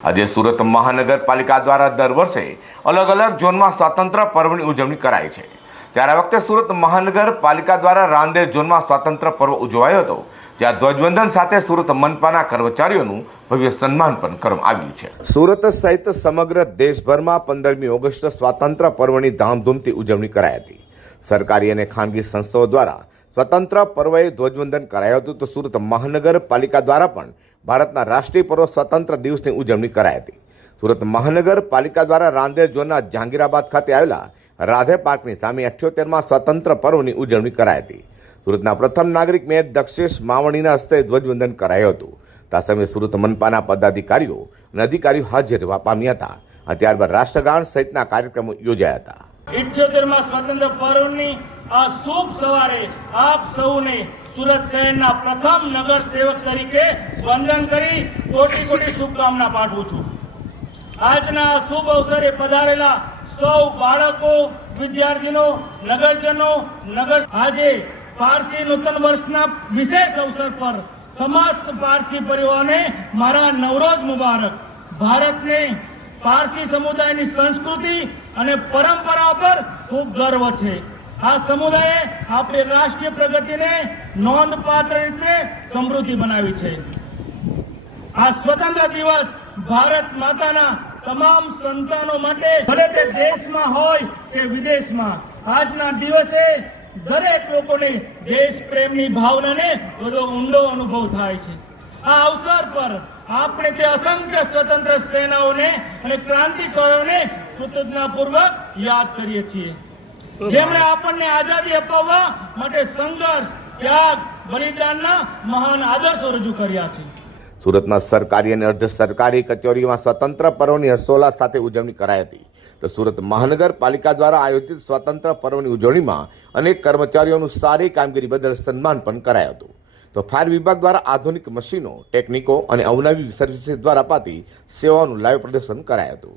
આજે સુરત મહાનગરપાલિકા દ્વારા દર વર્ષે અલગ અલગ ઝોનમાં સ્વાતંત્ર્ય પર્વની ઉજવણી કરાય છે. ત્યારે આ વખતે સુરત મહાનગરપાલિકા દ્વારા રાંદેર ઝોનમાં સ્વાતંત્ર્ય પર્વ ઉજવાયો હતો, જ્યાં ધ્વજવંદન સાથે સુરત મનપાના કર્મચારીઓનું ભવ્ય સન્માન પણ કરવામાં આવ્યું છે. સુરત સહિત સમગ્ર દેશભરમાં પંદરમી ઓગસ્ટ સ્વાતંત્ર્ય પર્વની ધામધૂમથી ઉજવણી કરાઈ હતી. સરકારી અને ખાનગી સંસ્થાઓ દ્વારા સ્વતંત્ર પર્વએ ધ્વજવંદન કરાયું હતું, તો સુરત મહાનગરપાલિકા દ્વારા પણ ભારતના રાષ્ટ્રીય પર્વ સ્વતંત્ર દિવસની ઉજવણી કરાઈ હતી. સુરત મહાનગરપાલિકા દ્વારા રાંદેર ઝોનના જહાંગીરાબાદ ખાતે આવેલા રાધે પાર્કની સામે અઠ્યોતેરમાં સ્વતંત્ર પર્વની ઉજવણી કરાઈ હતી. સુરતના પ્રથમ નાગરિક મેયર દક્ષેશ માવણીના હસ્તે ધ્વજવંદન કરાયું હતું. તા સમયે સુરત મનપાના પદાધિકારીઓ અને અધિકારીઓ હાજર રહેવા પામ્યા હતા ત્યારબાદ રાષ્ટ્રગાન સહિતના કાર્યક્રમો યોજાયા હતા. ઇઠ્યોતેરમાં સ્વતંત્ર પર્વની આ શુભ સવારે આપ સૌને સુરત શહેરના પ્રથમ નગર સેવક તરીકે વંદન કરી કોટી કોટી શુભકામના પાઠવું છું. આજના શુભ અવસરે પધારેલા સૌ બાળકો વિદ્યાર્થીનો નગરજનો, નગર આજે પારસી નૂતન વર્ષના વિશેષ અવસર પર સમસ્ત પારસી પરિવારને મારા નવરોજ મુબારક. ભારતને પારસી સમુદાયની સંસ્કૃતિ અને પરંપરા પર ખૂબ ગર્વ છે. આ સમુદાયે આપણી રાષ્ટ્રીય પ્રગતિને નોંધપાત્ર રીતે સમૃદ્ધિ બનાવી છે. આ સ્વતંત્ર દિવસ ભારત માતાના તમામ સંતાનો માટે ભલે તે દેશમાં હોય કે વિદેશમાં, આજના દિવસે દરેક લોકોને દેશ પ્રેમની ભાવનાને બધો ઊંડો અનુભવ થાય છે. આ અવસર પર આપણે તે અસંખ્ય સ્વતંત્ર સેનાઓને અને ક્રાંતિકારોને કૃતજ્ઞતાપૂર્વક યાદ કરીએ છીએ. જેમણે આપણને આઝાદી અપાવવા માટે સંઘર્ષ, ત્યાગ, બલિદાનના મહાન આદર્શો રજૂ કર્યા છે. સુરતમાં સરકારી અને અર્ધ સરકારી કચેરીઓમાં સ્વતંત્ર પર્વની હર્ષોલ્લાસ સાથે ઉજવણી કરાઈ હતી. તો સુરત મહાનગરપાલિકા દ્વારા આયોજિત સ્વતંત્ર પર્વની ઉજવણીમાં અનેક કર્મચારીઓનું સારી કામગીરી બદલ સન્માન પણ કરાયું હતું. તો ફાયર વિભાગ દ્વારા આધુનિક મશીનો, ટેકનિકો અને અવનવી સર્વિસીસ દ્વારા અપાતી સેવાઓનું લાઈવ પ્રદર્શન કરાયું હતું.